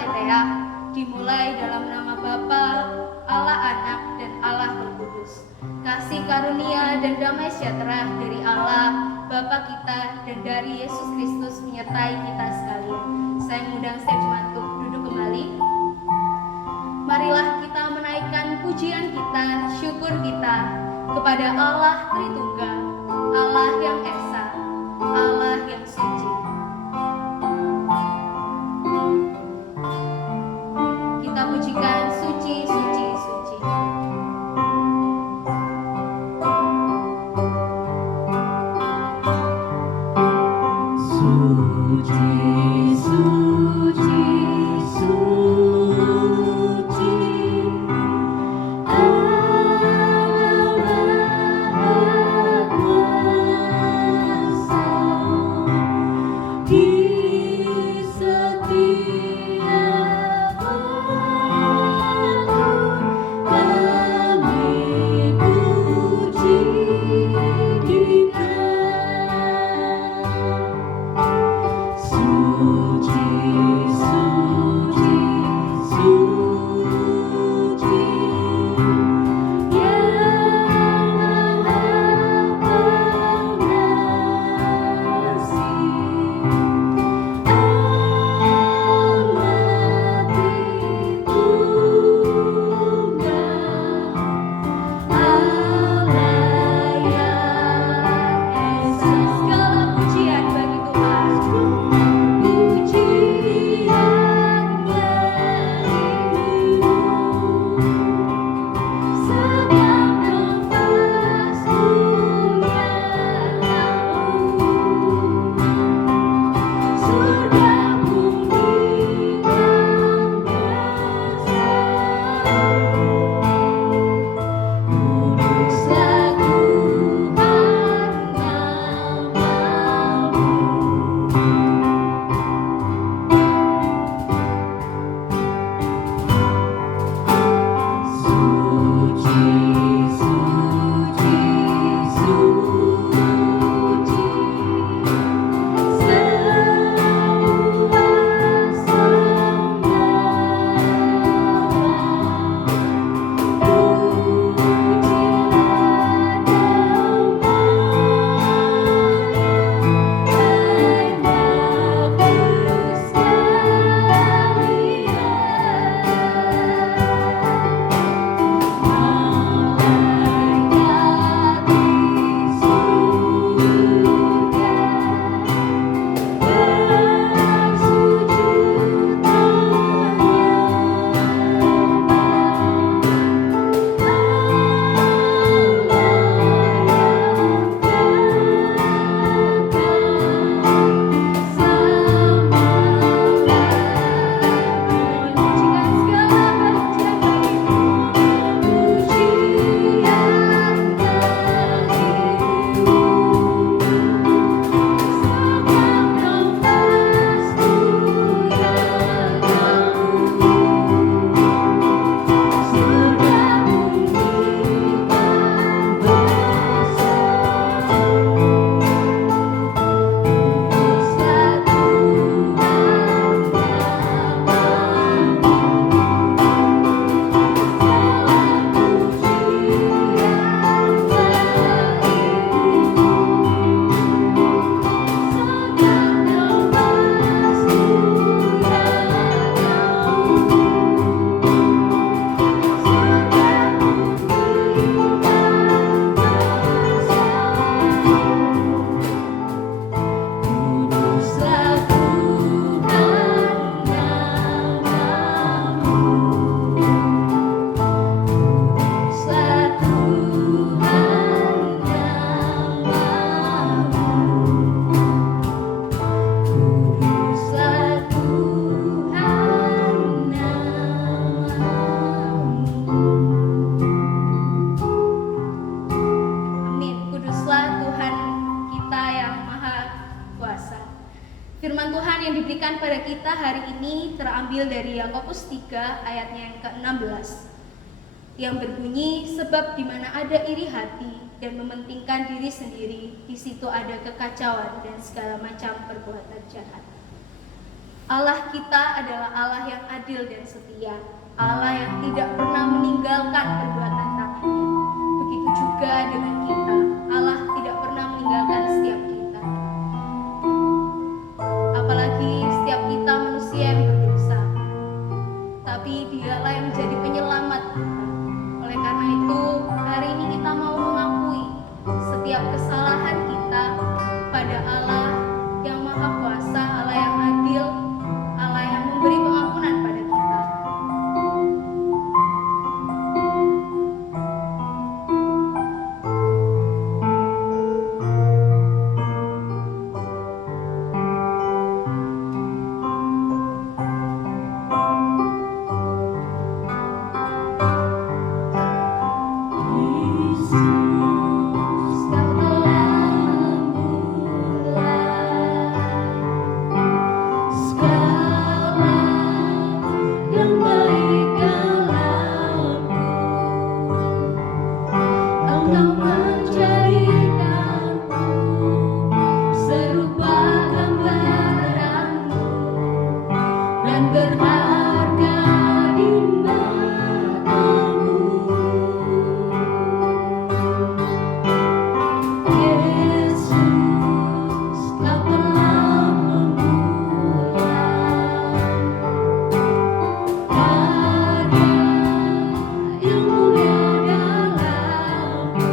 Aletheia, dimulai dalam nama Bapa, Allah Anak, dan Allah Roh Kudus. Kasih karunia dan damai sejahtera dari Allah, Bapa kita, dan dari Yesus Kristus menyertai kita sekalian. Saya mengundang setiap jemaat untuk duduk kembali. Marilah kita menaikkan pujian kita, syukur kita kepada Allah Tritunggal, Allah yang Esa, Allah yang suci. Kita pujikan suci, suci, suci. Suci, suci, suci, Allah Maha Kuasa, di setiap waktu kami puji Dia. Suci, suci, suci, Yang Maha Pengasih, Allah Tritunggal, Allah yang Esa. Segala pujian bagi Tuhan. Pujian bagimu, setiap nafasku yang surga bumi yang kuduslah Tuhan Suci, suci, suci, semua sembahlah, pujilah namanya, bagus sekalian. Malaikat di Firman Tuhan yang diberikan pada kita hari ini terambil dari Yakobus 3 ayatnya yang ke-16 yang berbunyi, sebab di mana ada iri hati dan mementingkan diri sendiri, di situ ada kekacauan dan segala macam perbuatan jahat. Allah kita adalah Allah yang adil dan setia, Allah yang tidak pernah meninggalkan perbuatan tangannya. Begitu juga dengan kita, Allah tidak pernah meninggalkan setiap kita. Apalagi setiap kita manusia yang berdosa, tapi Dialah yang menjadi penyelamat kita. Oleh karena itu, hari ini kita mau mengakui setiap kesalahan kita pada Allah yang Maha Kuasa, Allah yang adil, Allah yang memberi pengampunan pada kita. Kau telah memulai segala yang baik dalamku. Engkau menjadikanku serupa gambaranmu dan berharga di matamu. Yesus, Kau telah memulai karya yang mulia dalamku.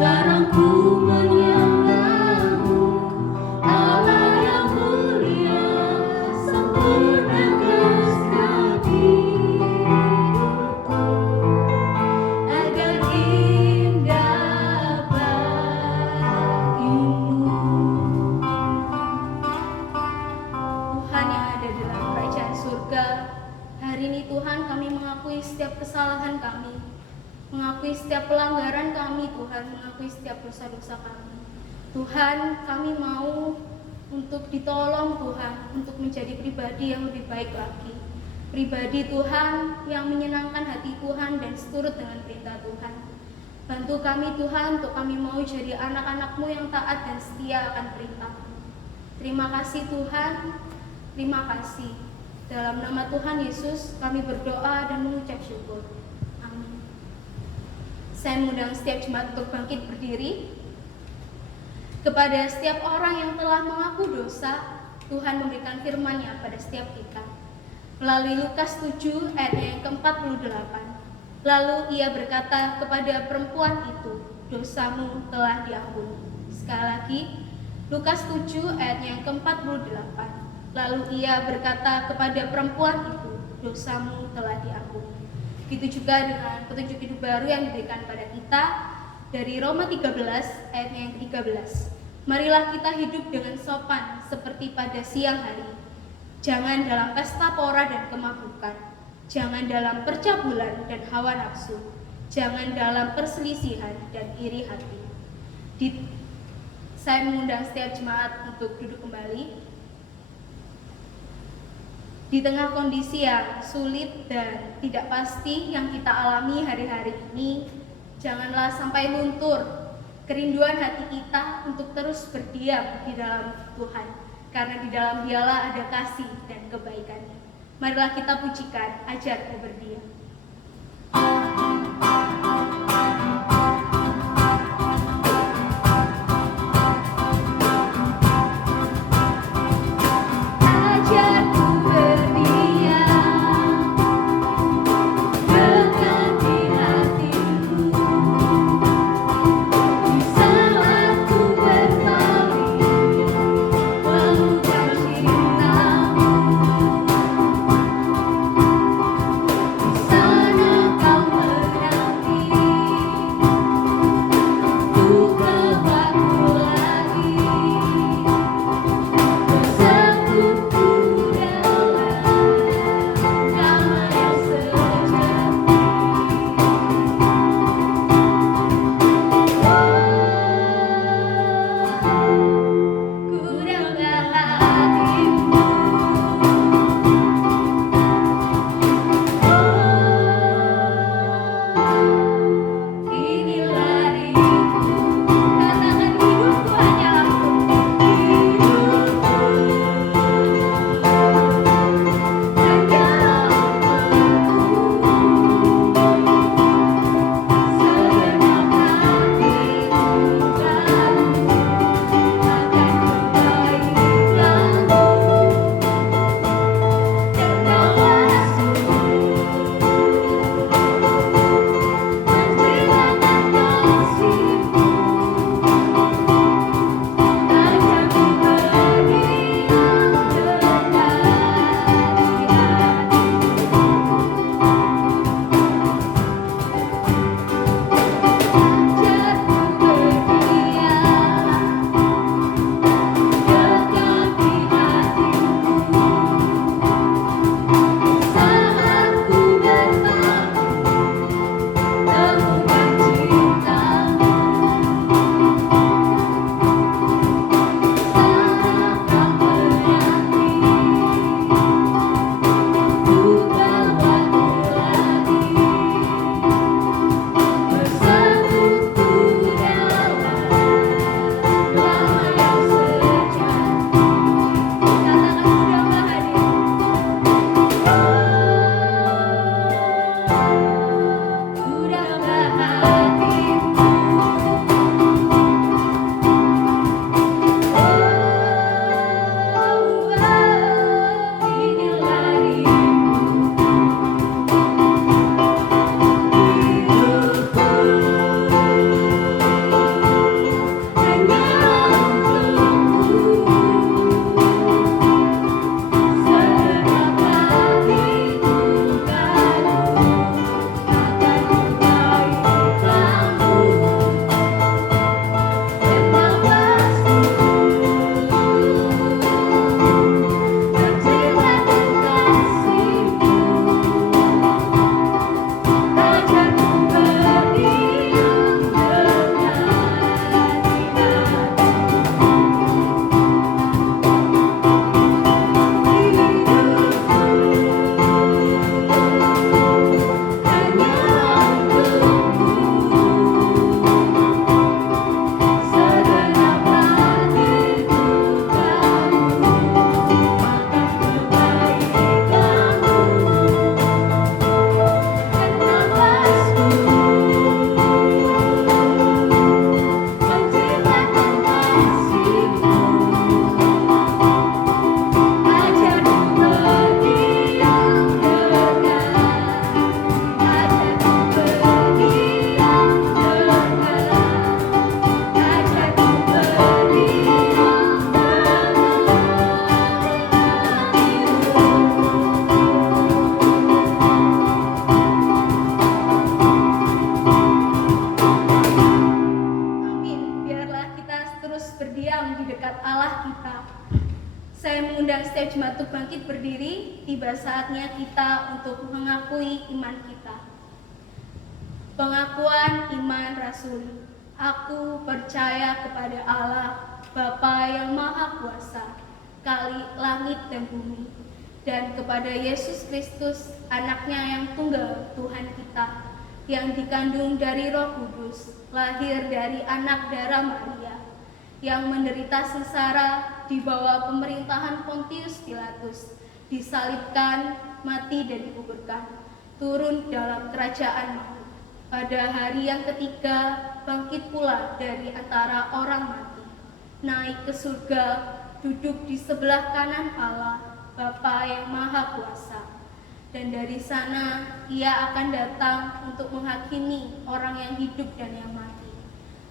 Sekarang ku menyembahmu, Allah yang mulia, sempurnakan setiap hidupku, agar indah bagimu. Tuhan yang ada dalam kerajaan surga, hari ini Tuhan kami mengakui setiap kesalahan kami, mengakui setiap pelanggaran kami Tuhan, mengakui setiap dosa-dosa kami. Tuhan, kami mau untuk ditolong Tuhan, untuk menjadi pribadi yang lebih baik lagi. Pribadi Tuhan yang menyenangkan hati Tuhan dan seturut dengan perintah Tuhan. Bantu kami Tuhan untuk kami mau jadi anak-anak-Mu yang taat dan setia akan perintah-Mu. Terima kasih Tuhan, terima kasih. Dalam nama Tuhan Yesus kami berdoa dan mengucap syukur. Amin. Saya mengundang setiap jemaat untuk bangkit berdiri. Kepada setiap orang yang telah mengaku dosa, Tuhan memberikan firman-Nya pada setiap kita. Melalui Lukas 7 ayat yang ke-48. Lalu ia berkata kepada perempuan itu, dosamu telah diampuni. Sekali lagi, Lukas 7 ayat yang ke-48. Lalu ia berkata kepada perempuan itu, dosamu telah diampuni. Begitu juga dengan petunjuk hidup baru yang diberikan pada kita dari Roma 13 ayat yang ke-13. Marilah kita hidup dengan sopan seperti pada siang hari. Jangan dalam pesta pora dan kemabukan. Jangan dalam percabulan dan hawa nafsu. Jangan dalam perselisihan dan iri hati. Saya mengundang setiap jemaat untuk duduk kembali. Di tengah kondisi yang sulit dan tidak pasti yang kita alami hari-hari ini, janganlah sampai luntur kerinduan hati kita untuk terus berdiam di dalam Tuhan, karena di dalam Dialah ada kasih dan kebaikannya. Marilah kita pujikan, ajarku berdiam. Bisa mengundang setiap jemaat untuk bangkit berdiri, tiba saatnya kita untuk mengakui iman kita. Pengakuan iman Rasul. Aku percaya kepada Allah, Bapa yang Maha Kuasa, Kali langit dan bumi, dan kepada Yesus Kristus, anaknya yang tunggal Tuhan kita, yang dikandung dari Roh Kudus, lahir dari anak darah Maria, yang menderita sengsara di bawah pemerintahan Pontius Pilatus, disalibkan, mati dan dikuburkan, turun dalam kerajaan maut. Pada hari yang ketiga, bangkit pula dari antara orang mati, naik ke surga, duduk di sebelah kanan Allah, Bapa yang Maha Kuasa. Dan dari sana ia akan datang untuk menghakimi orang yang hidup dan yang mati.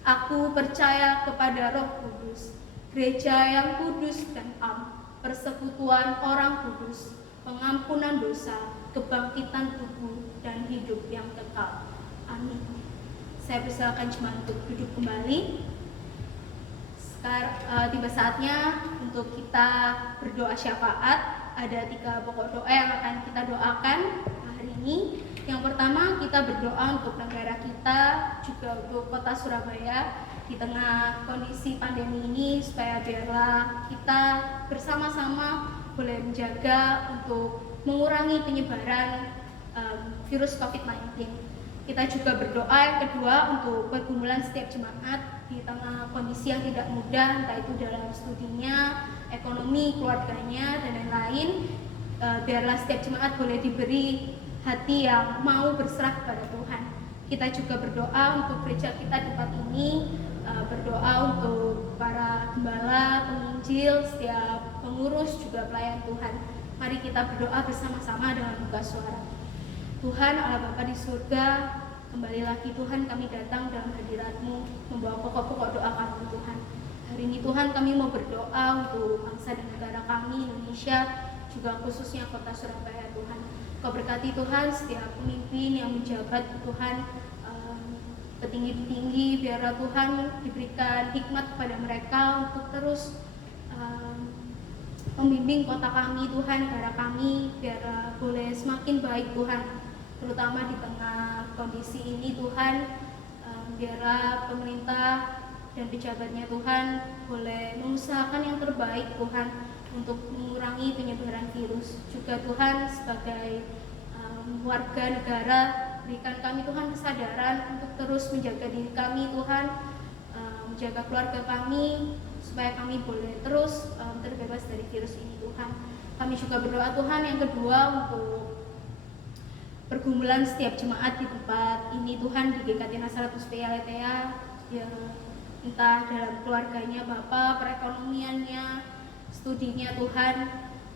Aku percaya kepada Roh Kudus, gereja yang kudus dan am, persekutuan orang kudus, pengampunan dosa, kebangkitan tubuh, dan hidup yang kekal. Amin. Saya persilakan jemaat untuk duduk kembali. Sekarang tiba saatnya untuk kita berdoa syafaat. Ada 3 pokok doa yang akan kita doakan hari ini. Yang pertama, kita berdoa untuk negara kita, juga untuk kota Surabaya di tengah kondisi pandemi ini, supaya biarlah kita bersama-sama boleh menjaga untuk mengurangi penyebaran virus COVID-19. Kita juga berdoa yang kedua untuk pergumulan setiap jemaat di tengah kondisi yang tidak mudah, entah itu dalam studinya, ekonomi, keluarganya, dan lain-lain. Biarlah setiap jemaat boleh diberi hati yang mau berserah kepada Tuhan. Kita juga berdoa untuk gereja kita di tempat ini, berdoa untuk para gembala, penginjil, setiap pengurus, juga pelayan Tuhan. Mari kita berdoa bersama-sama dengan buka suara. Tuhan Allah Bapa di surga, kembali lagi Tuhan kami datang dalam hadirat-Mu membawa pokok-pokok doa kami Tuhan. Hari ini Tuhan kami mau berdoa untuk bangsa dan negara kami Indonesia, juga khususnya kota Surabaya Tuhan. Kau berkati Tuhan setiap pemimpin yang menjabat Tuhan, petinggi-petinggi, biarlah Tuhan diberikan hikmat kepada mereka untuk terus membimbing kota kami Tuhan, negara kami, biar boleh semakin baik Tuhan, terutama di tengah kondisi ini Tuhan. Biarlah pemerintah dan pejabatnya Tuhan boleh mengusahakan yang terbaik Tuhan untuk mengurangi penyebaran virus. Juga Tuhan sebagai warga negara, berikan kami Tuhan kesadaran untuk terus menjaga diri kami Tuhan, menjaga keluarga kami, supaya kami boleh terus terbebas dari virus ini Tuhan. Kami juga berdoa Tuhan yang kedua untuk pergumulan setiap jemaat di tempat ini Tuhan, di GKT Nasaratus PLTA, ya entah dalam keluarganya Bapak, perekonomiannya, studinya Tuhan.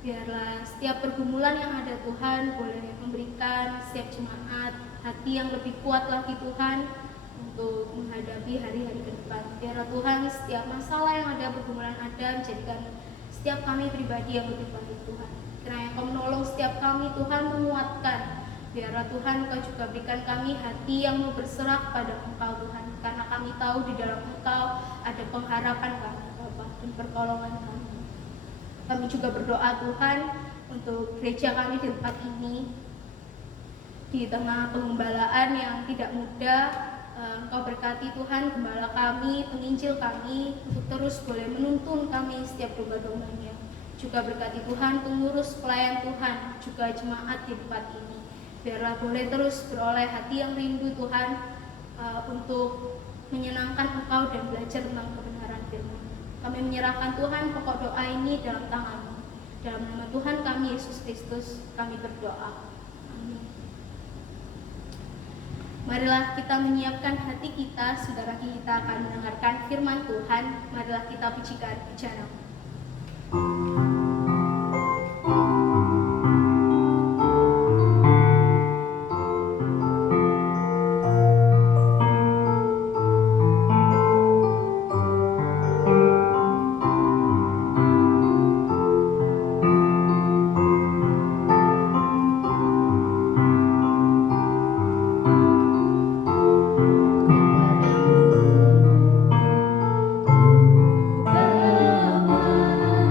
Biarlah setiap pergumulan yang ada Tuhan boleh memberikan setiap jemaat hati yang lebih kuat lagi Tuhan untuk menghadapi hari-hari ke depan. Biarlah Tuhan setiap masalah yang ada, pergumulan ada, menjadikan setiap kami pribadi yang lebih baik Tuhan. Kiranya Engkau menolong setiap kami Tuhan, menguatkan. Biarlah Tuhan Engkau juga berikan kami hati yang mau berserah pada Engkau Tuhan, karena kami tahu di dalam Engkau ada pengharapan kami Bapa dan pertolongan kami. Kami juga berdoa Tuhan untuk gereja kami di tempat ini, di tengah pengembalaan yang tidak mudah. Engkau berkati Tuhan gembala kami, penginjil kami, untuk terus boleh menuntun kami setiap domba-dombanya. Juga berkati Tuhan pengurus pelayan Tuhan, juga jemaat di tempat ini. Biarlah boleh terus beroleh hati yang rindu Tuhan, untuk menyenangkan Engkau dan belajar tentang kebenaran firman. Kami menyerahkan Tuhan pokok doa ini dalam tangan-Mu. Dalam nama Tuhan kami Yesus Kristus kami berdoa. Amin. Marilah kita menyiapkan hati kita, saudara kita akan mendengarkan firman Tuhan. Marilah kita pujikan pujian. Kepadamu,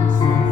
Bapa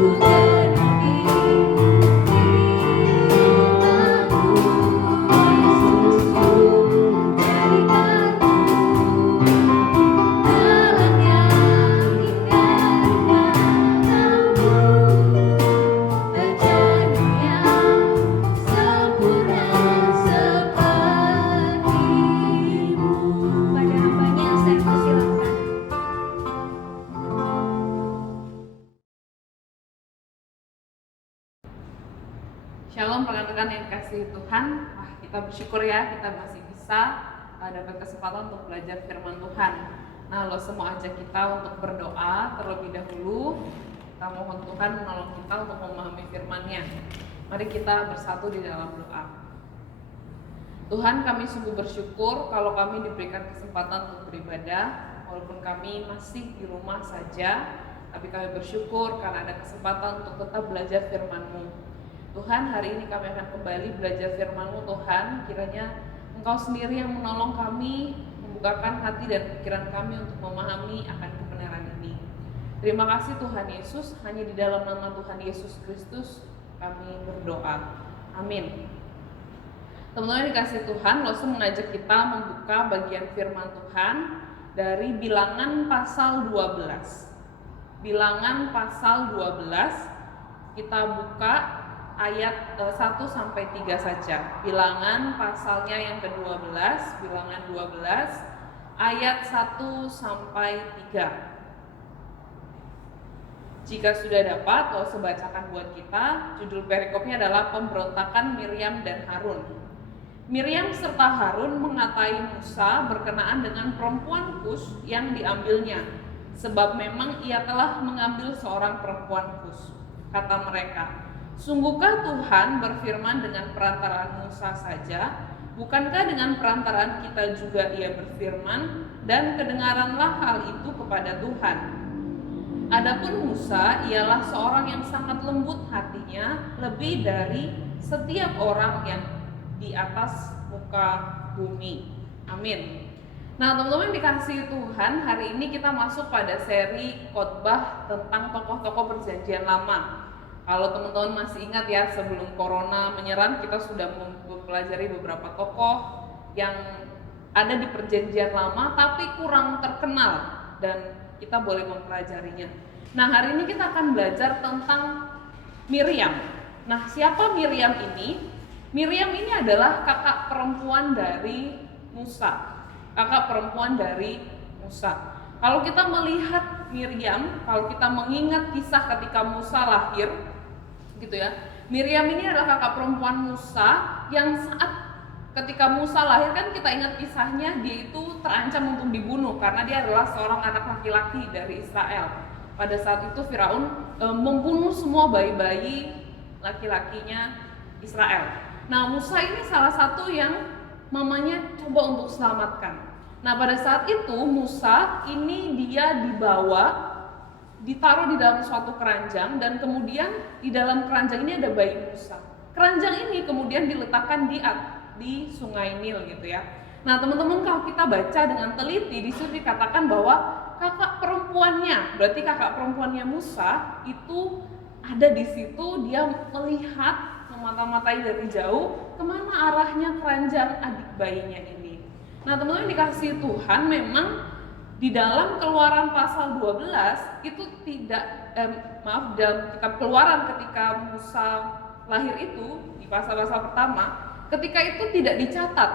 Pada hambanya saya persilahkan. Shalom rekan-rekan yang kasih Tuhan. Wah, kita bersyukur ya kita masih bisa dapat kesempatan untuk belajar firman Tuhan. Nah, lo semua ajak kita untuk berdoa terlebih dahulu. Kita mohon Tuhan menolong kita untuk memahami firman-Nya. Mari kita bersatu di dalam doa. Tuhan, kami sungguh bersyukur kalau kami diberikan kesempatan untuk beribadah, walaupun kami masih di rumah saja, tapi kami bersyukur karena ada kesempatan untuk tetap belajar firman-Mu. Tuhan, hari ini kami akan kembali belajar firman-Mu Tuhan. Kiranya Engkau sendiri yang menolong kami, membukakan hati dan pikiran kami untuk memahami akan kebenaran ini. Terima kasih Tuhan Yesus, hanya di dalam nama Tuhan Yesus Kristus kami berdoa. Amin. Teman-teman dikasih Tuhan, Losu mengajak kita membuka bagian firman Tuhan dari Bilangan pasal 12. Bilangan pasal 12, kita buka ayat 1 sampai 3 saja. Bilangan pasalnya yang ke-12, Bilangan 12 ayat 1 sampai 3. Jika sudah dapat, Losu bacakan buat kita. Judul perikopnya adalah Pemberontakan Miriam dan Harun. Miriam serta Harun mengatai Musa berkenaan dengan perempuan Kus yang diambilnya, sebab memang ia telah mengambil seorang perempuan Kus. Kata mereka, sungguhkah Tuhan berfirman dengan perantaraan Musa saja? Bukankah dengan perantaraan kita juga ia berfirman? Dan kedengaranlah hal itu kepada Tuhan. Adapun Musa ialah seorang yang sangat lembut hatinya, lebih dari setiap orang yang di atas muka bumi. Amin. Nah, teman-teman dikasihi Tuhan, hari ini kita masuk pada seri khotbah tentang tokoh-tokoh perjanjian lama. Kalau teman-teman masih ingat ya, sebelum corona menyerang, kita sudah mempelajari beberapa tokoh yang ada di perjanjian lama tapi kurang terkenal dan kita boleh mempelajarinya. Nah, hari ini kita akan belajar tentang Miriam. Nah, siapa Miriam ini? Miriam ini adalah kakak perempuan dari Musa. Kakak perempuan dari Musa. Kalau kita melihat Miriam, kalau kita mengingat kisah ketika Musa lahir, gitu ya. Miriam ini adalah kakak perempuan Musa yang saat ketika Musa lahir, kan kita ingat kisahnya, dia itu terancam untuk dibunuh karena dia adalah seorang anak laki-laki dari Israel. Pada saat itu Firaun membunuh semua bayi-bayi laki-lakinya Israel. Nah, Musa ini salah satu yang mamanya coba untuk selamatkan. Nah, pada saat itu Musa ini dia ditaruh di dalam suatu keranjang, dan kemudian di dalam keranjang ini ada bayi Musa. Keranjang ini kemudian diletakkan di Sungai Nil gitu ya. Nah, teman-teman, kalau kita baca dengan teliti, di situ dikatakan bahwa kakak perempuannya, berarti kakak perempuannya Musa itu ada di situ, dia melihat memata-matai dari jauh kemana arahnya keranjang adik bayinya ini. Nah, teman-teman dikasihi Tuhan, memang di dalam Keluaran pasal 12 itu tidak dalam kitab Keluaran ketika Musa lahir itu di pasal-pasal pertama, ketika itu tidak dicatat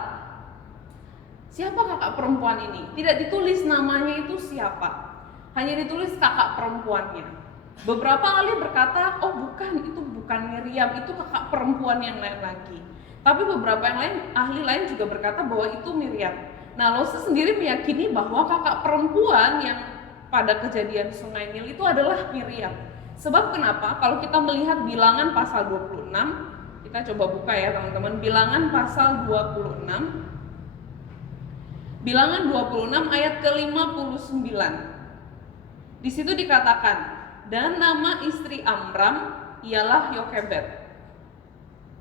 siapa kakak perempuan ini, tidak ditulis namanya itu siapa, hanya ditulis kakak perempuannya. Beberapa ahli berkata, oh bukan, itu bukan Miriam, itu kakak perempuan yang lain lagi. Tapi beberapa ahli lain juga berkata bahwa itu Miriam. Nah, Losu sendiri meyakini bahwa kakak perempuan yang pada kejadian Sungai Nil itu adalah Miriam. Sebab kenapa? Kalau kita melihat Bilangan pasal 26, kita coba buka ya teman-teman, Bilangan pasal 26. Bilangan 26 ayat ke-59. Di situ dikatakan, dan nama istri Amram ialah Yokebed,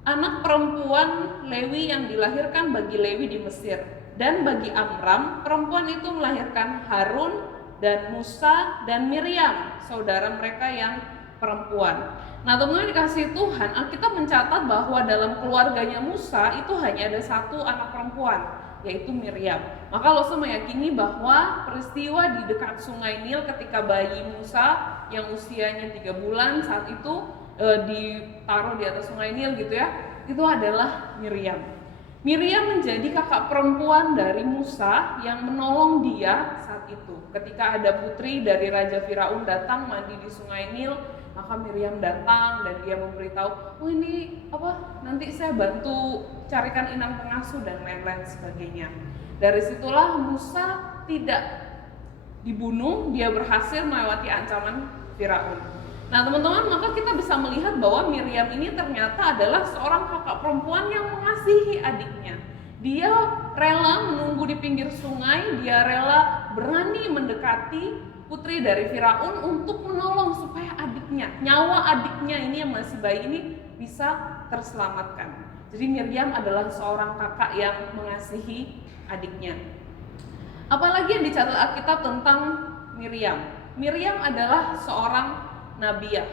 anak perempuan Lewi yang dilahirkan bagi Lewi di Mesir. Dan bagi Amram, perempuan itu melahirkan Harun dan Musa dan Miriam, saudara mereka yang perempuan. Nah, teman-teman dikasih Tuhan, Alkitab mencatat bahwa dalam keluarganya Musa itu hanya ada satu anak perempuan, yaitu Miriam. Maka Lose meyakini bahwa peristiwa di dekat Sungai Nil ketika bayi Musa yang usianya 3 bulan saat itu ditaruh di atas Sungai Nil gitu ya, itu adalah Miriam. Miriam menjadi kakak perempuan dari Musa yang menolong dia saat itu. Ketika ada putri dari Raja Firaun datang mandi di Sungai Nil, maka Miriam datang dan dia memberitahu, oh ini apa? Nanti saya bantu carikan inang pengasuh dan lain-lain sebagainya. Dari situlah Musa tidak dibunuh, dia berhasil melewati ancaman Firaun. Nah teman-teman, maka kita bisa melihat bahwa Miriam ini ternyata adalah seorang kakak perempuan yang mengasihi adiknya. Dia rela menunggu di pinggir sungai, dia rela berani mendekati putri dari Firaun untuk menolong supaya adiknya, nyawa adiknya ini yang masih bayi ini bisa terselamatkan. Jadi Miriam adalah seorang kakak yang mengasihi adiknya. Apalagi yang dicatat Alkitab tentang Miriam? Miriam adalah seorang nabiah.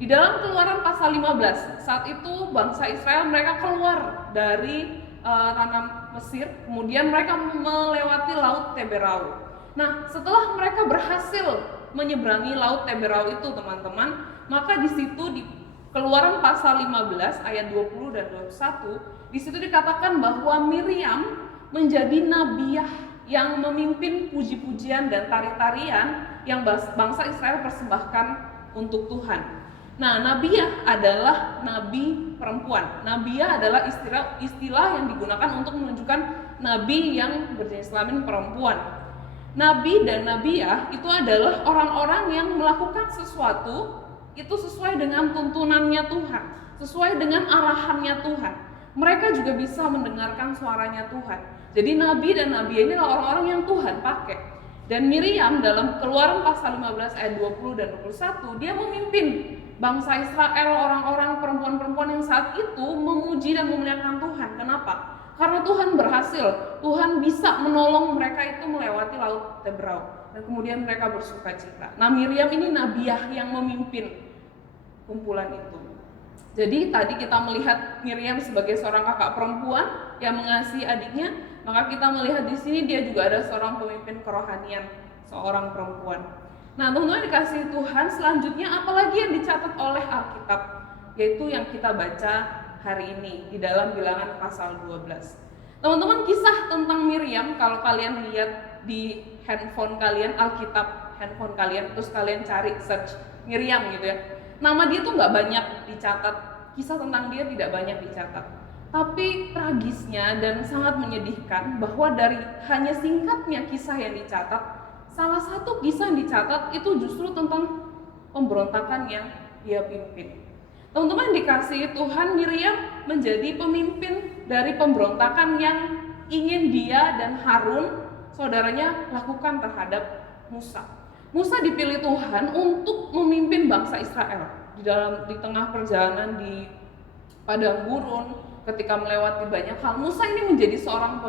Di dalam Keluaran pasal 15, saat itu bangsa Israel mereka keluar dari tanah Mesir, kemudian mereka melewati Laut Teberau. Nah, setelah mereka berhasil menyeberangi Laut Teberau itu, teman-teman, maka di situ di Keluaran pasal 15 ayat 20 dan 21, di situ dikatakan bahwa Miriam menjadi nabiah yang memimpin puji-pujian dan tari-tarian yang bangsa Israel persembahkan untuk Tuhan. Nah, nabiah adalah nabi perempuan. Nabiah adalah istilah yang digunakan untuk menunjukkan nabi yang berjenis kelamin perempuan. Nabi dan nabiah itu adalah orang-orang yang melakukan sesuatu itu sesuai dengan tuntunannya Tuhan, sesuai dengan arahannya Tuhan. Mereka juga bisa mendengarkan suaranya Tuhan. Jadi nabi dan nabiah ini adalah orang-orang yang Tuhan pakai. Dan Miriam dalam Keluaran pasal 15 ayat 20 dan 21, dia memimpin bangsa Israel, orang-orang perempuan-perempuan yang saat itu memuji dan memuliakan Tuhan. Kenapa? Karena Tuhan berhasil, Tuhan bisa menolong mereka itu melewati Laut Teberau. Dan kemudian mereka bersuka cita. Nah, Miriam ini nabiah yang memimpin kumpulan itu. Jadi tadi kita melihat Miriam sebagai seorang kakak perempuan yang mengasihi adiknya, maka kita melihat di sini dia juga ada seorang pemimpin kerohanian, seorang perempuan. Nah, teman-teman dikasihi Tuhan, selanjutnya apalagi yang dicatat oleh Alkitab, yaitu yang kita baca hari ini di dalam Bilangan pasal 12. Teman-teman, kisah tentang Miriam kalau kalian lihat di handphone kalian, Alkitab handphone kalian, terus kalian cari search Miriam gitu ya. Nama dia tuh nggak banyak dicatat, kisah tentang dia tidak banyak dicatat. Tapi tragisnya dan sangat menyedihkan bahwa dari hanya singkatnya kisah yang dicatat, salah satu kisah yang dicatat itu justru tentang pemberontakan yang dia pimpin. Teman-teman dikasihi Tuhan, Miriam menjadi pemimpin dari pemberontakan yang ingin dia dan Harun, saudaranya, lakukan terhadap Musa. Musa dipilih Tuhan untuk memimpin bangsa Israel di tengah perjalanan di padang gurun, ketika melewati banyak hal. Musa ini menjadi seorang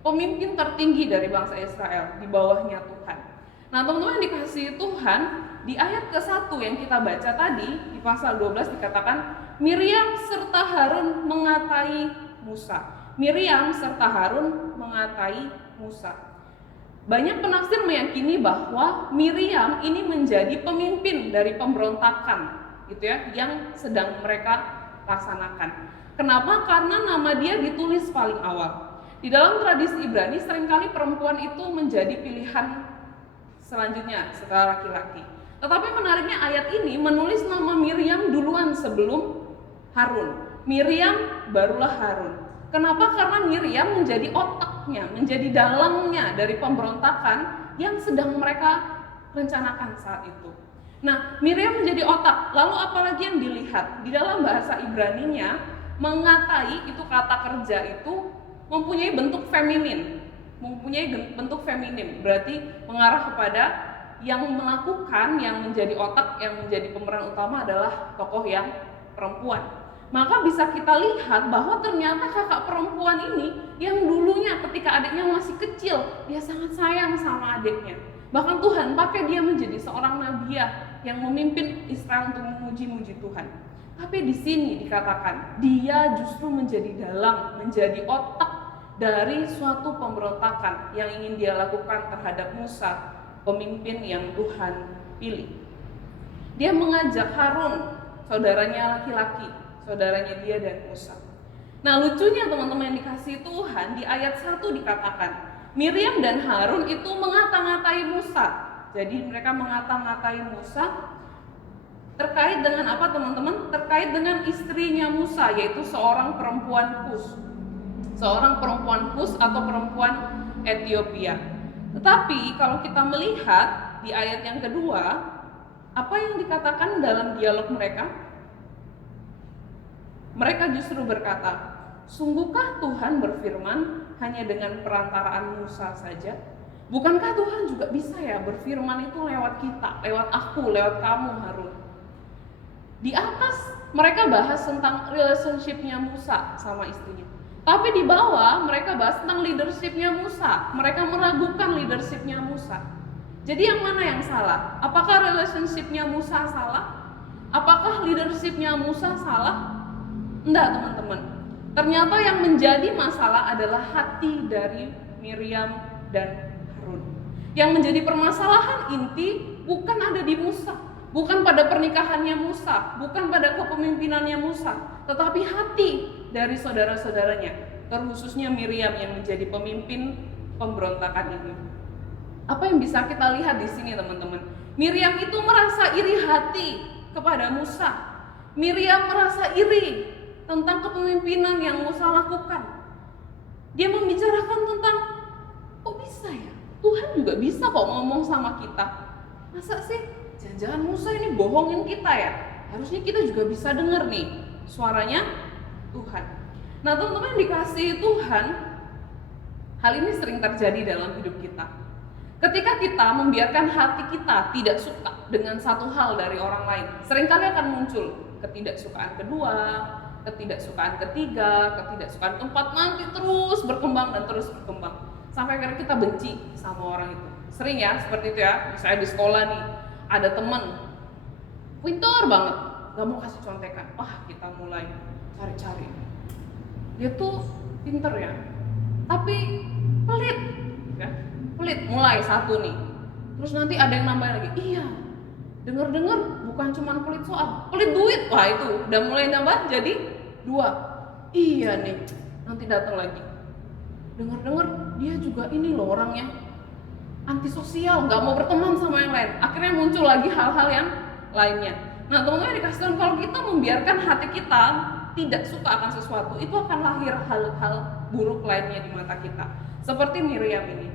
pemimpin tertinggi dari bangsa Israel di bawahnya Tuhan. Nah, teman-teman dikasihi Tuhan, di ayat ke-1 yang kita baca tadi di pasal 12 dikatakan Miriam serta Harun mengatai Musa. Miriam serta Harun mengatai Musa. Banyak penafsir meyakini bahwa Miriam ini menjadi pemimpin dari pemberontakan, gitu ya, yang sedang mereka laksanakan. Kenapa? Karena nama dia ditulis paling awal. Di dalam tradisi Ibrani seringkali perempuan itu menjadi pilihan selanjutnya setelah laki-laki. Tetapi menariknya ayat ini menulis nama Miriam duluan sebelum Harun. Miriam barulah Harun. Kenapa? Karena Miriam menjadi otaknya, menjadi dalangnya dari pemberontakan yang sedang mereka rencanakan saat itu. Nah, Miriam menjadi otak. Lalu apalagi yang dilihat? Di dalam bahasa Ibraninya, mengatai itu kata kerja itu mempunyai bentuk feminin. Berarti mengarah kepada yang melakukan, yang menjadi otak, yang menjadi pemeran utama adalah tokoh yang perempuan. Maka bisa kita lihat bahwa ternyata kakak perempuan ini yang dulunya ketika adiknya masih kecil, dia sangat sayang sama adiknya. Bahkan Tuhan pakai dia menjadi seorang nabiah yang memimpin Israel untuk memuji-muji Tuhan. Tapi di sini dikatakan dia justru menjadi dalang, menjadi otak dari suatu pemberontakan yang ingin dia lakukan terhadap Musa, pemimpin yang Tuhan pilih. Dia mengajak Harun, saudaranya laki-laki, saudaranya dia dan Musa. Nah, lucunya teman-teman yang dikasihi Tuhan, di ayat 1 dikatakan Miriam dan Harun itu mengata-ngatai Musa. Jadi mereka mengata-ngatai Musa terkait dengan apa teman-teman? Terkait dengan istrinya Musa, yaitu seorang perempuan Kus. Seorang perempuan Kus atau perempuan Ethiopia. Tetapi kalau kita melihat di ayat yang kedua, apa yang dikatakan dalam dialog mereka? Mereka justru berkata, sungguhkah Tuhan berfirman hanya dengan perantaraan Musa saja? Bukankah Tuhan juga bisa ya berfirman itu lewat kita, lewat aku, lewat kamu Harun? Di atas mereka bahas tentang relationship-nya Musa sama istrinya. Tapi di bawah mereka bahas tentang leadership-nya Musa. Mereka meragukan leadership-nya Musa. Jadi yang mana yang salah? Apakah relationship-nya Musa salah? Apakah leadership-nya Musa salah? Enggak teman-teman. Ternyata yang menjadi masalah adalah hati dari Miriam dan Harun. Yang menjadi permasalahan inti bukan ada di Musa, bukan pada pernikahannya Musa, bukan pada kepemimpinannya Musa, tetapi hati dari saudara-saudaranya, terkhususnya Miriam yang menjadi pemimpin pemberontakan ini. Apa yang bisa kita lihat di sini teman-teman? Miriam itu merasa iri hati kepada Musa. Miriam merasa iri tentang kepemimpinan yang Musa lakukan. Dia membicarakan tentang, kok bisa ya? Tuhan juga bisa kok ngomong sama kita. Masa sih? Jangan-jangan Musa ini bohongin kita ya? Harusnya kita juga bisa dengar nih suaranya Tuhan. Nah teman-teman yang dikasihi Tuhan, hal ini sering terjadi dalam hidup kita. Ketika kita membiarkan hati kita tidak suka dengan satu hal dari orang lain, seringkali akan muncul ketidaksukaan kedua, ketidaksukaan ketiga, ketidaksukaan keempat, nanti terus berkembang dan terus berkembang sampai akhirnya kita benci sama orang itu. Sering ya seperti itu ya. Misalnya di sekolah nih ada teman pintar banget, gak mau kasih contekan, kita mulai cari-cari. Dia tuh pinter ya, tapi pelit ya. Pelit mulai satu nih. Terus nanti ada yang nambahin lagi, iya dengar-dengar bukan cuma pelit soal, pelit duit. Wah itu udah mulai nambah jadi 2. Iya nih, nanti datang lagi. Dengar-dengar dia juga ini loh orangnya antisosial, nggak mau berteman sama yang lain. Akhirnya muncul lagi hal-hal yang lainnya. Nah teman-teman dikasih tahu, kalau kita membiarkan hati kita tidak suka akan sesuatu, itu akan lahir hal-hal buruk lainnya di mata kita. Seperti Miriam ini,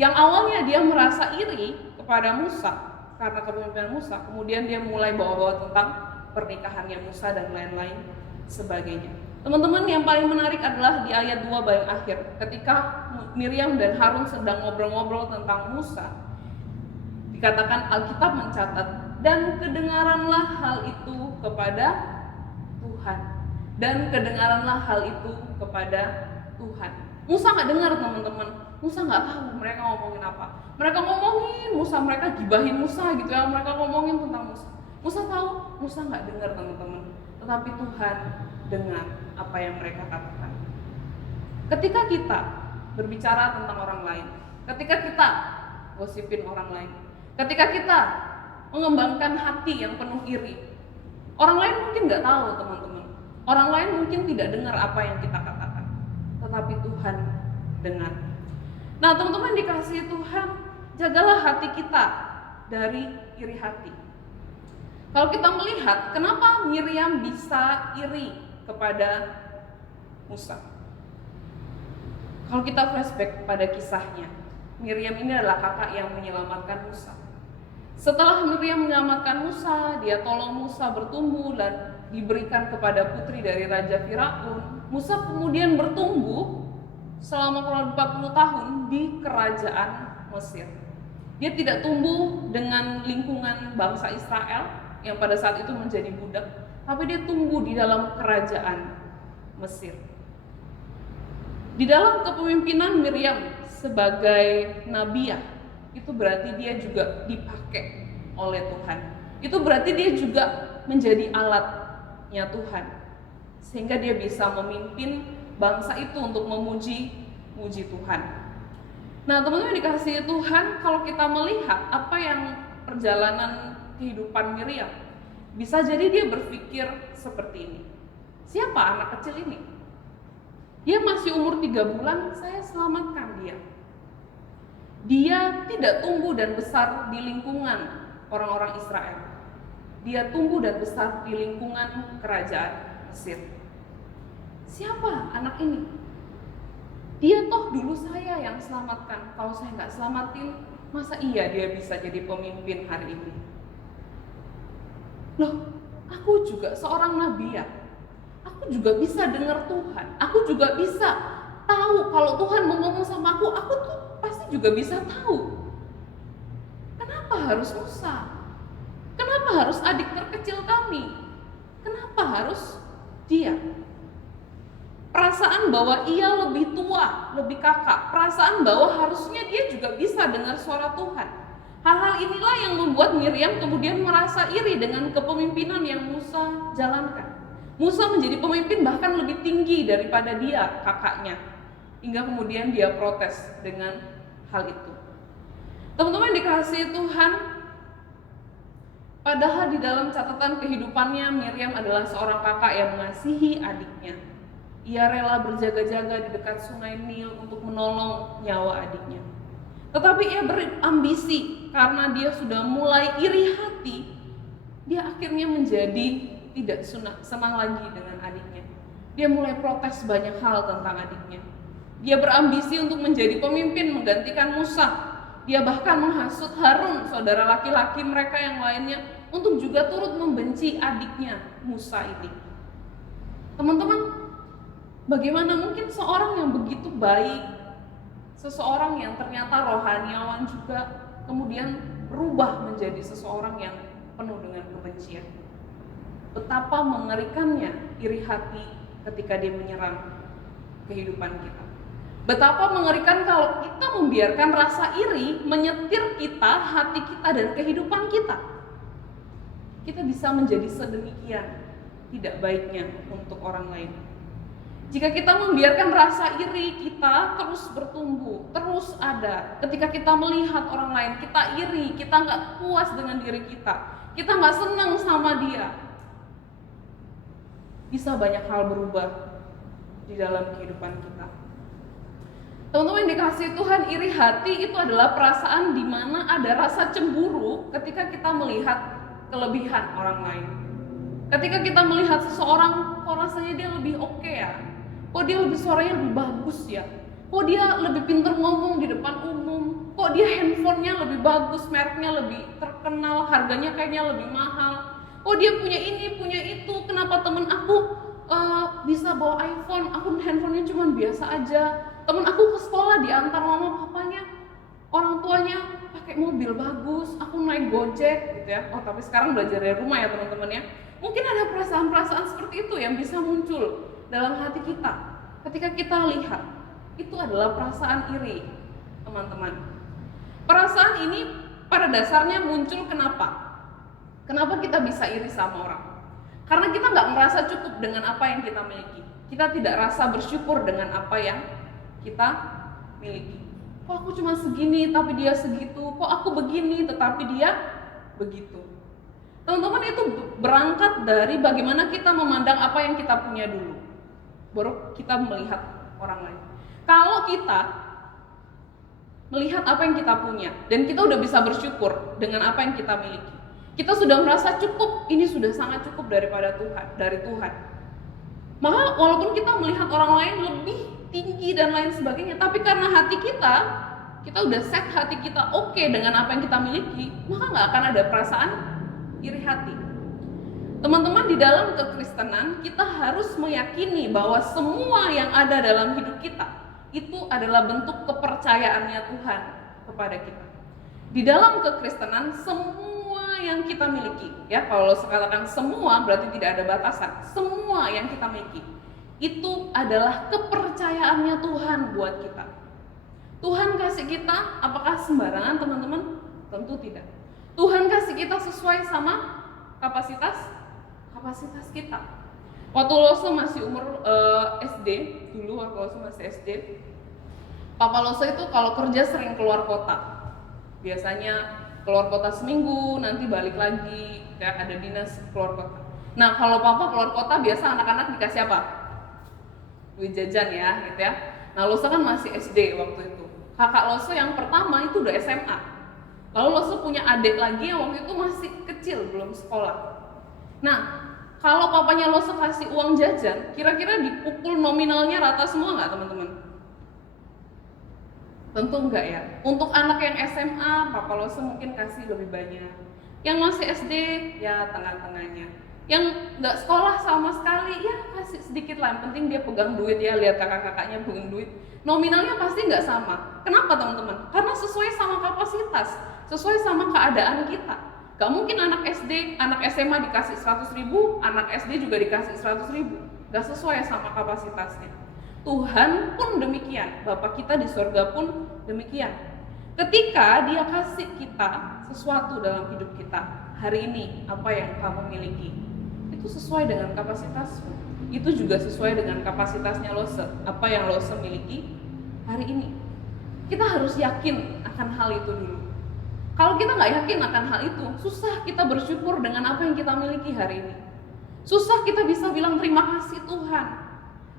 yang awalnya dia merasa iri kepada Musa karena kepemimpinan Musa, kemudian dia mulai bawa-bawa tentang pernikahannya Musa dan lain-lain sebagainya. Teman-teman, yang paling menarik adalah di ayat 2 bagian akhir, ketika Miriam dan Harun sedang ngobrol-ngobrol tentang Musa, dikatakan Alkitab mencatat, dan kedengaranlah hal itu kepada Tuhan, dan kedengaranlah hal itu kepada Tuhan. Musa nggak dengar teman-teman, Musa nggak tahu mereka ngomongin apa. Mereka ngomongin Musa, mereka gibahin Musa gitu ya, mereka ngomongin tentang Musa. Musa tahu, Musa nggak dengar teman-teman, tetapi Tuhan dengar apa yang mereka katakan. Ketika kita berbicara tentang orang lain, ketika kita gosipin orang lain, ketika kita mengembangkan hati yang penuh iri, orang lain mungkin nggak tahu teman-teman, orang lain mungkin tidak dengar apa yang kita katakan, tetapi Tuhan dengar. Nah teman-teman dikasihi Tuhan, jagalah hati kita dari iri hati. Kalau kita melihat kenapa Miriam bisa iri kepada Musa, kalau kita flashback pada kisahnya, Miriam ini adalah kakak yang menyelamatkan Musa. Setelah Miriam menyelamatkan Musa, dia tolong Musa bertumbuh dan diberikan kepada putri dari Raja Firaun. Musa kemudian bertumbuh selama kurang 40 tahun di kerajaan Mesir. Dia tidak tumbuh dengan lingkungan bangsa Israel yang pada saat itu menjadi budak, tapi dia tumbuh di dalam kerajaan Mesir. Di dalam kepemimpinan Miriam sebagai nabiah, itu berarti dia juga dipakai oleh Tuhan. itu berarti dia juga menjadi alatnya Tuhan, sehingga dia bisa memimpin bangsa itu untuk memuji Tuhan. Nah, teman-teman yang dikasihi Tuhan, kalau kita melihat apa yang perjalanan kehidupan Miriam, bisa jadi dia berpikir seperti ini. Siapa anak kecil ini? Dia masih umur 3 bulan, saya selamatkan dia. Dia tidak tumbuh dan besar di lingkungan orang-orang Israel. Dia tumbuh dan besar di lingkungan kerajaan Mesir. Siapa anak ini? Dia toh dulu saya yang selamatkan. Kalau saya nggak selamatin, masa iya dia bisa jadi pemimpin hari ini? Loh, aku juga seorang nabi ya. Aku juga bisa dengar Tuhan. Aku juga bisa tahu kalau Tuhan mau ngomong sama aku tuh pasti juga bisa tahu. Kenapa harus Musa? Kenapa harus adik terkecil kami? Kenapa harus dia? Perasaan bahwa ia lebih tua, lebih kakak. Perasaan bahwa harusnya dia juga bisa dengar suara Tuhan. Hal-hal inilah yang membuat Miriam kemudian merasa iri dengan kepemimpinan yang Musa jalankan. Musa menjadi pemimpin bahkan lebih tinggi daripada dia, kakaknya. Hingga kemudian dia protes dengan hal itu. Teman-teman yang dikasihi Tuhan, padahal di dalam catatan kehidupannya Miriam adalah seorang kakak yang mengasihi adiknya. Ia rela berjaga-jaga di dekat sungai Nil untuk menolong nyawa adiknya. Tetapi ia berambisi karena dia sudah mulai iri hati, dia akhirnya menjadi tidak senang lagi dengan adiknya. Dia mulai protes banyak hal tentang adiknya. Dia berambisi untuk menjadi pemimpin menggantikan Musa. Dia bahkan menghasut Harun, saudara laki-laki mereka yang lainnya, untuk juga turut membenci adiknya Musa ini. Teman-teman, bagaimana mungkin seorang yang begitu baik, seseorang yang ternyata rohaniawan juga, kemudian berubah menjadi seseorang yang penuh dengan kebencian? Betapa mengerikannya iri hati ketika dia menyerang kehidupan kita. Betapa mengerikan kalau kita membiarkan rasa iri menyetir kita, hati kita, dan kehidupan kita. Kita bisa menjadi sedemikian tidak baiknya untuk orang lain. Jika kita membiarkan rasa iri kita terus bertumbuh, terus ada. Ketika kita melihat orang lain, kita iri, kita nggak puas dengan diri kita nggak senang sama dia. Bisa banyak hal berubah di dalam kehidupan kita. Teman-teman yang dikasihi Tuhan, iri hati itu adalah perasaan di mana ada rasa cemburu ketika kita melihat kelebihan orang lain. Ketika kita melihat seseorang, kok rasanya dia lebih oke ya? Kok dia lebih suaranya lebih bagus ya? Kok dia lebih pintar ngomong di depan umum? Kok dia handphonenya lebih bagus, mereknya lebih terkenal, harganya kayaknya lebih mahal? Kok dia punya ini, punya itu? Kenapa temen aku bisa bawa iPhone? Aku handphonenya cuma biasa aja. Temen aku ke sekolah diantar mama papanya, orang tuanya pakai mobil bagus, aku naik Gojek gitu ya. Oh, tapi sekarang belajar dari rumah ya teman-teman ya. Mungkin ada perasaan-perasaan seperti itu yang bisa muncul dalam hati kita ketika kita lihat. Itu adalah perasaan iri, teman-teman. Perasaan ini pada dasarnya muncul kenapa? Kenapa kita bisa iri sama orang? Karena kita nggak merasa cukup dengan apa yang kita miliki. Kita tidak rasa bersyukur dengan apa yang kita miliki. Kok aku cuma segini tapi dia segitu? Kok aku begini tetapi dia begitu? Teman-teman, itu berangkat dari bagaimana kita memandang apa yang kita punya dulu, baru kita melihat orang lain. Kalau kita melihat apa yang kita punya dan kita udah bisa bersyukur dengan apa yang kita miliki, kita sudah merasa cukup, ini sudah sangat cukup daripada dari Tuhan. Maka walaupun kita melihat orang lain lebih tinggi dan lain sebagainya, tapi karena hati kita udah set hati kita oke dengan apa yang kita miliki, maka nggak akan ada perasaan iri hati. Teman-teman, di dalam kekristenan kita harus meyakini bahwa semua yang ada dalam hidup kita itu adalah bentuk kepercayaannya Tuhan kepada kita. Di dalam kekristenan semua yang kita miliki, ya kalau sekatakan semua berarti tidak ada batasan. Semua yang kita miliki itu adalah kepercayaannya Tuhan buat kita. Tuhan kasih kita apakah sembarangan, teman-teman? Tentu tidak. Tuhan kasih kita sesuai sama kapasitas kita. Waktu Lose masih umur SD, dulu waktu Lose masih SD, Papa Lose itu kalau kerja sering keluar kota. Biasanya keluar kota seminggu, nanti balik lagi, kayak ada dinas keluar kota. Nah, kalau Papa keluar kota biasa anak-anak dikasih apa? Duit jajan ya, gitu ya. Nah, Lose kan masih SD waktu itu. Kakak Lose yang pertama itu udah SMA. Lalu Lose punya adik lagi yang waktu itu masih kecil, belum sekolah. Nah, kalau papanya Lose kasih uang jajan, kira-kira dipukul nominalnya rata semua nggak teman-teman? Tentu enggak ya. Untuk anak yang SMA, Papa Lose mungkin kasih lebih banyak. Yang masih SD, ya tengah-tengahnya. Yang nggak sekolah sama sekali, ya kasih sedikit lah. Yang penting dia pegang duit ya, lihat kakak-kakaknya pegang duit. Nominalnya pasti nggak sama. Kenapa teman-teman? Karena sesuai sama kapasitas, sesuai sama keadaan kita. Gak mungkin anak SD, anak SMA dikasih 100.000, anak SD juga dikasih 100.000. Gak sesuai sama kapasitasnya. Tuhan pun demikian, Bapa kita di surga pun demikian. Ketika Dia kasih kita sesuatu dalam hidup kita, hari ini apa yang kamu miliki, itu sesuai dengan kapasitasmu. Itu juga sesuai dengan kapasitasnya Lose, apa yang Lose miliki hari ini. Kita harus yakin akan hal itu dulu. Kalau kita nggak yakin akan hal itu, susah kita bersyukur dengan apa yang kita miliki hari ini. Susah kita bisa bilang terima kasih Tuhan.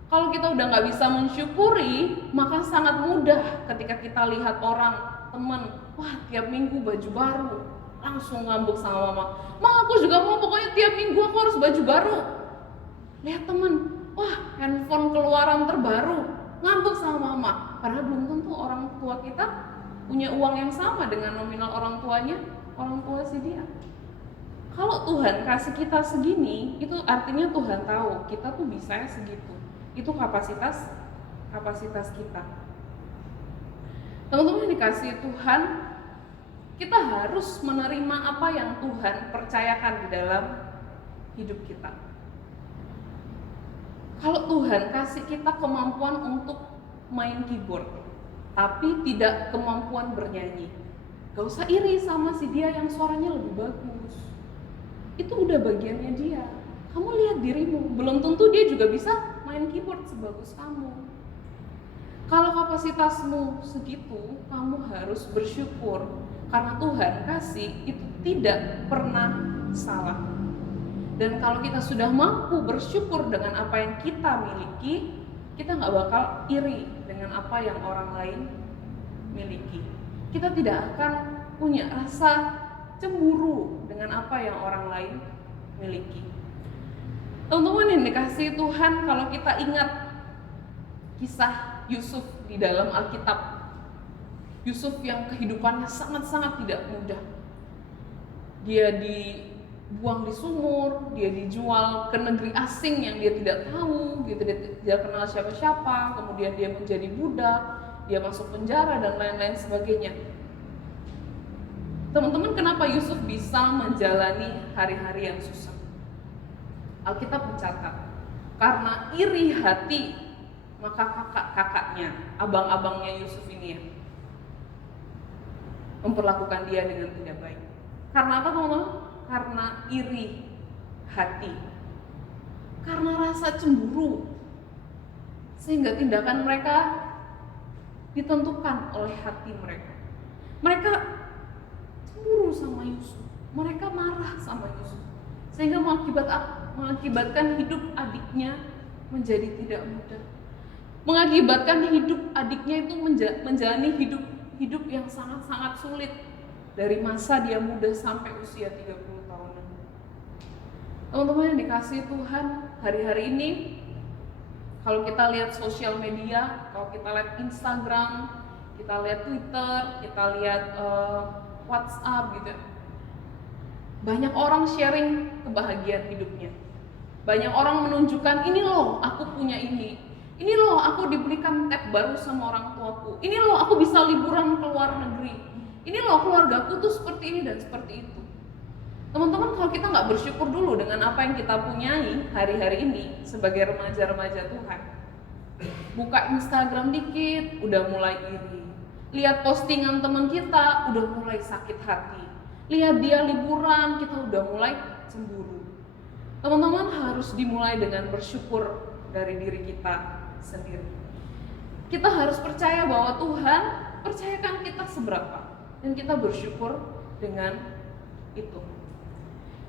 Kalau kita udah nggak bisa mensyukuri, maka sangat mudah ketika kita lihat orang, teman, wah tiap minggu baju baru, langsung ngambek sama mama. Ma, aku juga mau, pokoknya tiap minggu aku harus baju baru. Lihat teman, wah handphone keluaran terbaru, ngambek sama mama. Padahal belum tentu orang tua kita punya uang yang sama dengan nominal orang tuanya, orang tua si dia. Kalau Tuhan kasih kita segini, itu artinya Tuhan tahu kita tuh bisa segitu. Itu kapasitas kita. Teman-teman dikasih Tuhan, kita harus menerima apa yang Tuhan percayakan di dalam hidup kita. Kalau Tuhan kasih kita kemampuan untuk main keyboard, tapi tidak kemampuan bernyanyi, gak usah iri sama si dia yang suaranya lebih bagus. Itu udah bagiannya dia. Kamu lihat dirimu, belum tentu dia juga bisa main keyboard sebagus kamu. Kalau kapasitasmu segitu, kamu harus bersyukur karena Tuhan kasih itu tidak pernah salah. Dan kalau kita sudah mampu bersyukur dengan apa yang kita miliki, kita nggak bakal iri dengan apa yang orang lain miliki. Kita tidak akan punya rasa cemburu dengan apa yang orang lain miliki. Teman-teman yang dikasihi Tuhan, kalau kita ingat kisah Yusuf di dalam Alkitab, Yusuf yang kehidupannya sangat-sangat tidak mudah. Dia dibuang di sumur, dia dijual ke negeri asing yang dia tidak tahu, gitu, dia tidak kenal siapa-siapa, kemudian dia menjadi budak, dia masuk penjara dan lain-lain sebagainya. Teman-teman, kenapa Yusuf bisa menjalani hari-hari yang susah? Alkitab mencatat, karena iri hati, maka kakak-kakaknya, abang-abangnya Yusuf ini ya, memperlakukan dia dengan tidak baik. Karena apa teman-teman? Karena iri hati, karena rasa cemburu, sehingga tindakan mereka ditentukan oleh hati mereka. Mereka cemburu sama Yusuf, mereka marah sama Yusuf, sehingga mengakibatkan hidup adiknya menjadi tidak mudah, mengakibatkan hidup adiknya itu menjalani hidup yang sangat-sangat sulit dari masa dia muda sampai usia 30 tahunan. Teman-teman yang dikasihi Tuhan, hari-hari ini kalau kita lihat sosial media, kalau kita lihat Instagram, kita lihat Twitter, kita lihat WhatsApp gitu, banyak orang sharing kebahagiaan hidupnya. Banyak orang menunjukkan, ini loh aku punya ini loh aku dibelikan tab baru sama orang tuaku, ini loh aku bisa liburan ke luar negeri, ini loh keluargaku tuh seperti ini dan seperti itu. Teman-teman, kalau kita nggak bersyukur dulu dengan apa yang kita punyai hari-hari ini sebagai remaja-remaja Tuhan, buka Instagram dikit udah mulai iri, lihat postingan teman kita udah mulai sakit hati, Lihat dia liburan, kita udah mulai cemburu. Teman-teman, harus dimulai dengan bersyukur dari diri kita sendiri. Kita harus percaya bahwa Tuhan percayakan kita seberapa, dan kita bersyukur dengan itu.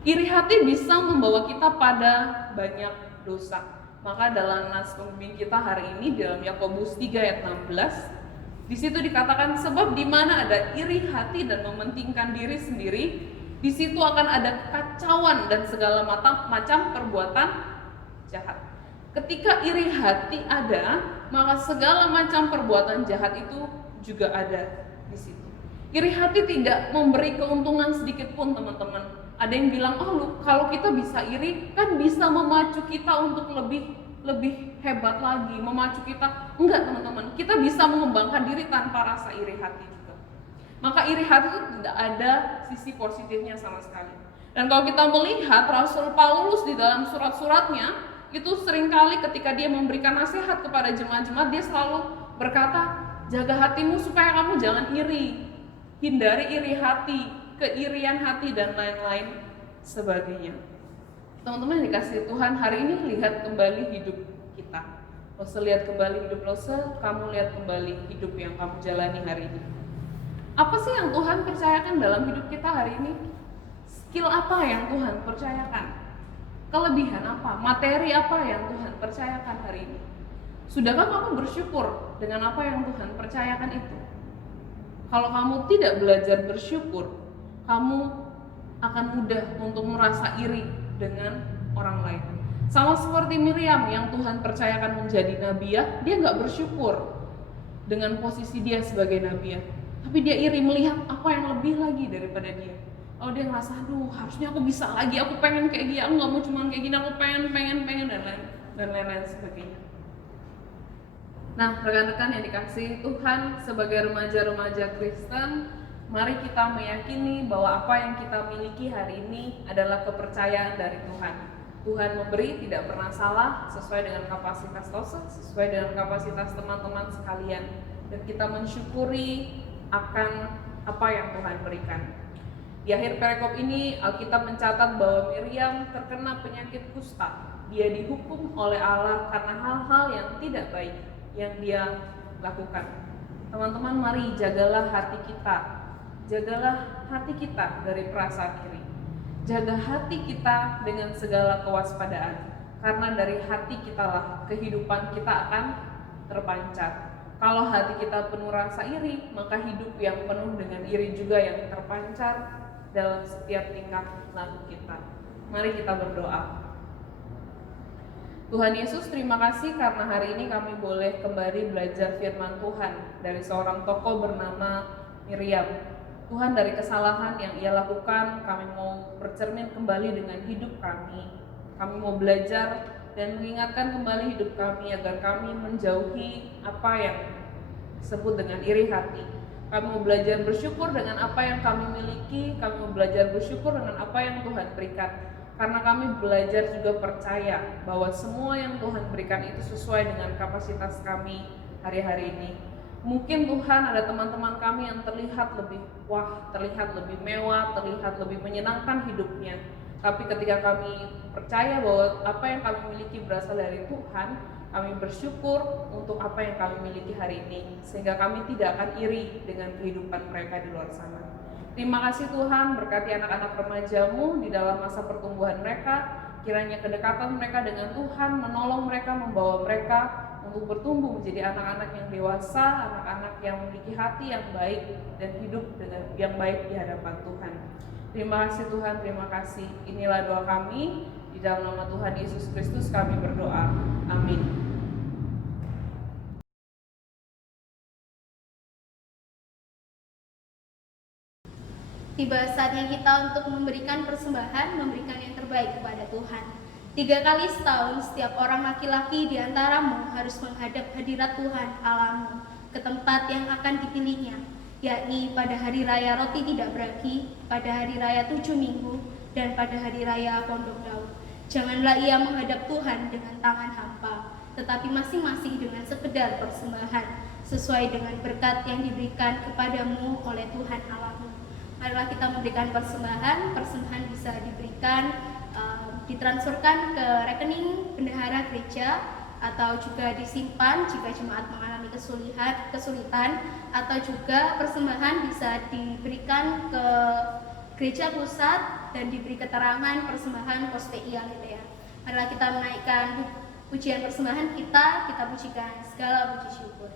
Iri hati bisa membawa kita pada banyak dosa. Maka dalam nas pembimbing kita hari ini dalam Yakobus 3 ayat 16, di situ dikatakan, sebab di mana ada iri hati dan mementingkan diri sendiri, di situ akan ada kekacauan dan segala macam perbuatan jahat. Ketika iri hati ada, maka segala macam perbuatan jahat itu juga ada di situ. Iri hati tidak memberi keuntungan sedikit pun, teman-teman. Ada yang bilang, kalau kita bisa iri, kan bisa memacu kita untuk lebih hebat lagi, memacu kita. Enggak, teman-teman, kita bisa mengembangkan diri tanpa rasa iri hati juga. Maka iri hati itu tidak ada sisi positifnya sama sekali. Dan kalau kita melihat Rasul Paulus di dalam surat-suratnya, itu seringkali ketika dia memberikan nasihat kepada jemaat-jemaat, dia selalu berkata, jaga hatimu supaya kamu jangan iri, hindari iri hati, keirian hati, dan lain-lain sebagainya. Teman-teman yang dikasihi Tuhan, hari ini lihat kembali hidup kita. Lose lihat kembali hidup Lose, kamu lihat kembali hidup yang kamu jalani hari ini. Apa sih yang Tuhan percayakan dalam hidup kita hari ini? Skill apa yang Tuhan percayakan? Kelebihan apa? Materi apa yang Tuhan percayakan hari ini? Sudahkah kamu bersyukur dengan apa yang Tuhan percayakan itu? Kalau kamu tidak belajar bersyukur, kamu akan mudah untuk merasa iri dengan orang lain. Sama seperti Miriam yang Tuhan percayakan menjadi nabiah, dia nggak bersyukur dengan posisi dia sebagai nabiah, tapi dia iri melihat apa yang lebih lagi daripada dia. Oh, dia ngerasa, aduh, harusnya aku bisa lagi, aku pengen kayak dia, aku nggak mau cuma kayak gini, aku pengen dan lain-lain sebagainya. Nah, rekan-rekan yang dikasihi Tuhan, sebagai remaja-remaja Kristen, mari kita meyakini bahwa apa yang kita miliki hari ini adalah kepercayaan dari Tuhan. Tuhan memberi tidak pernah salah, sesuai dengan kapasitas Lose, sesuai dengan kapasitas teman-teman sekalian, dan kita mensyukuri akan apa yang Tuhan berikan. Di akhir perikop ini, Alkitab mencatat bahwa Miriam terkena penyakit kusta. Dia dihukum oleh Allah karena hal-hal yang tidak baik yang dia lakukan. Teman-teman, mari jagalah hati kita. Jagalah hati kita dari perasaan iri. Jaga hati kita dengan segala kewaspadaan. Karena dari hati kitalah kehidupan kita akan terpancar. Kalau hati kita penuh rasa iri, maka hidup yang penuh dengan iri juga yang terpancar dalam setiap tingkah laku kita. Mari kita berdoa. Tuhan Yesus, terima kasih karena hari ini kami boleh kembali belajar firman Tuhan dari seorang tokoh bernama Miriam. Tuhan, dari kesalahan yang ia lakukan, kami mau bercermin kembali dengan hidup kami. Kami mau belajar dan mengingatkan kembali hidup kami agar kami menjauhi apa yang disebut dengan iri hati. Kami mau belajar bersyukur dengan apa yang kami miliki, kami mau belajar bersyukur dengan apa yang Tuhan berikan. Karena kami belajar juga percaya bahwa semua yang Tuhan berikan itu sesuai dengan kapasitas kami hari-hari ini. Mungkin Tuhan ada teman-teman kami yang terlihat lebih terlihat lebih mewah, terlihat lebih menyenangkan hidupnya. Tapi ketika kami percaya bahwa apa yang kami miliki berasal dari Tuhan, kami bersyukur untuk apa yang kami miliki hari ini, sehingga kami tidak akan iri dengan kehidupan mereka di luar sana. Terima kasih Tuhan, berkati anak-anak remaja-Mu di dalam masa pertumbuhan mereka. Kiranya kedekatan mereka dengan Tuhan menolong mereka, membawa mereka untuk bertumbuh menjadi anak-anak yang dewasa, anak-anak yang memiliki hati yang baik dan hidup dengan yang baik di hadapan Tuhan. Terima kasih Tuhan, terima kasih. Inilah doa kami, di dalam nama Tuhan Yesus Kristus kami berdoa. Amin. Tiba saatnya kita untuk memberikan persembahan, memberikan yang terbaik kepada Tuhan. 3 kali setahun, setiap orang laki-laki di antaramu harus menghadap hadirat Tuhan Allahmu ke tempat yang akan dipilihnya, yakni pada hari raya roti tidak beragi, pada hari raya 7 minggu, dan pada hari raya Pondok Daun. Janganlah ia menghadap Tuhan dengan tangan hampa, tetapi masing-masing dengan sekedar persembahan, sesuai dengan berkat yang diberikan kepadamu oleh Tuhan Allahmu. Marilah kita memberikan persembahan. Persembahan bisa diberikan, ditransferkan ke rekening bendahara gereja, atau juga disimpan jika jemaat mengalami kesulitan, atau juga persembahan bisa diberikan ke gereja pusat dan diberi keterangan persembahan Kospeia gitu ya. Marilah kita menaikkan pujian persembahan kita pujikan segala puji syukur.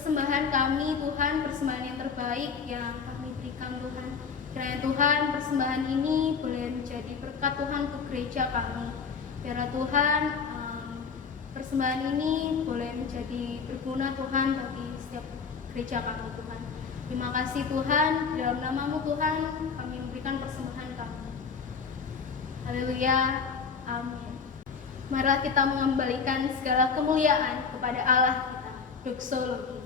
persembahan kami, Tuhan, persembahan yang terbaik yang kami berikan, Tuhan. Kiranya Tuhan, persembahan ini boleh menjadi berkat Tuhan untuk gereja kami. Biarlah Tuhan, persembahan ini boleh menjadi berguna Tuhan bagi setiap gereja kami, Tuhan. Terima kasih Tuhan, dalam nama-Mu Tuhan kami memberikan persembahan kami. Haleluya, amin. Marilah kita mengembalikan segala kemuliaan kepada Allah kita. Doksologi.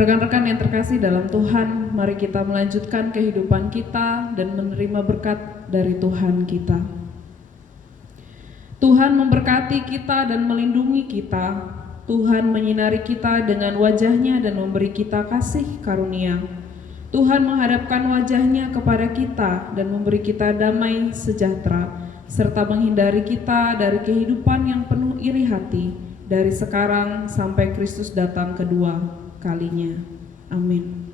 Rekan-rekan yang terkasih dalam Tuhan, mari kita melanjutkan kehidupan kita dan menerima berkat dari Tuhan kita. Tuhan memberkati kita dan melindungi kita. Tuhan menyinari kita dengan wajah-Nya dan memberi kita kasih karunia. Tuhan menghadapkan wajah-Nya kepada kita dan memberi kita damai sejahtera, serta menghindari kita dari kehidupan yang penuh iri hati dari sekarang sampai Kristus datang kedua kalinya. Amin.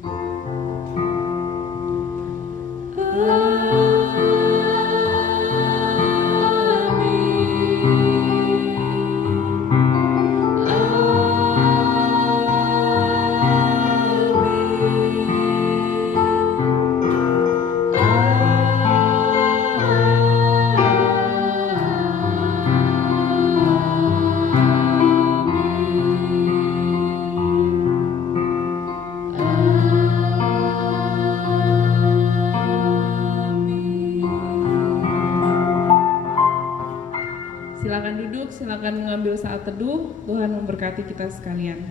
Silakan duduk, silakan mengambil saat teduh. Tuhan memberkati kita sekalian.